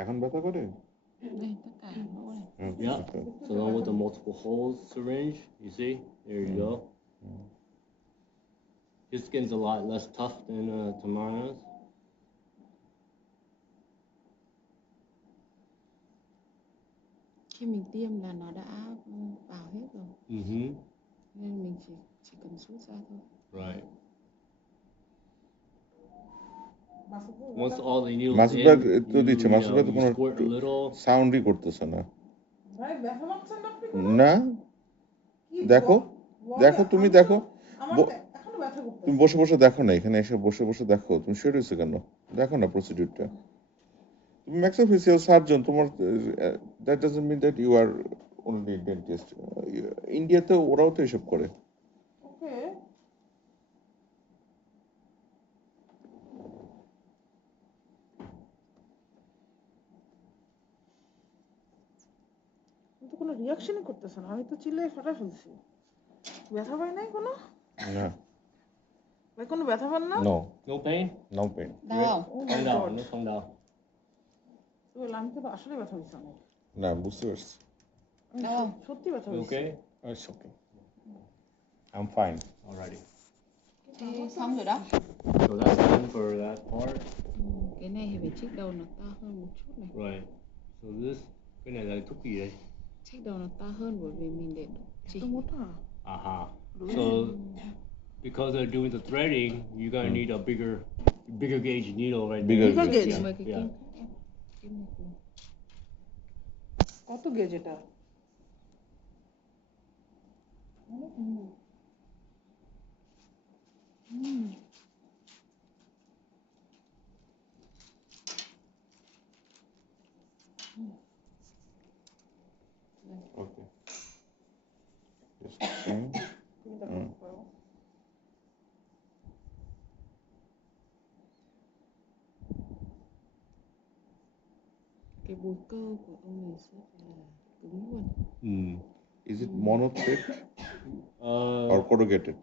এখন ব্যথা করে? Yeah. So the one with the multiple holes syringe, you see? There you go. His skin's a lot less tough than Tamara's. Khi mình tiêm là nó đã vào hết rồi. Nên mình chỉ cần rút ra thôi. Right. Once all the needles Masud in, ভাই তো দিচ্ছে, you Masud ভাই তো কোনো squirt a little. সাউন্ডই করতেছে না। না, দেখো দেখো তুমি দেখো, তুমি বসে বসে দেখো না, এখানে এসে বসে বসে দেখো, তুমি শিওর হয়েছে কেন? দেখো না প্রসিডিউরটা। তুমি ম্যাক্সিফিসিয়াল সার্জন, তোমার that doesn't mean that you are only dentist. ইন্ডিয়াতে ওরাও তো এসব করে। কোনো রিঅ্যাকশনই করতেছ না, আমি তো চিল্লাই ফাটা ফেলছি। ব্যথা পাই নাই কোনো? না। ভাই কোনো ব্যথা পান না? No. No pain? No pain. Đau Calm down. No, calm down. আমি তো আসলে ব্যথা হইছে অনেক। না, বুঝতে পারছি। সত্যি ব্যথা You হইছে। okay? It's okay. I'm fine. Alrighty. Thế xong rồi đó. So that's done for that part. Cái này thì phải chích đầu nó to hơn một chút này. Right. So this, cái này là thuốc gì đây? Chích đầu nó to hơn bởi vì mình để chỉ. Aha. So because they're doing the threading, you're gonna need a bigger gauge needle right Bigger there. gauge. Yeah. কত gauge এটা? Okay. Just change. Cái búi cơ của ông này rất là cứng luôn. Is it monothread or corrugated?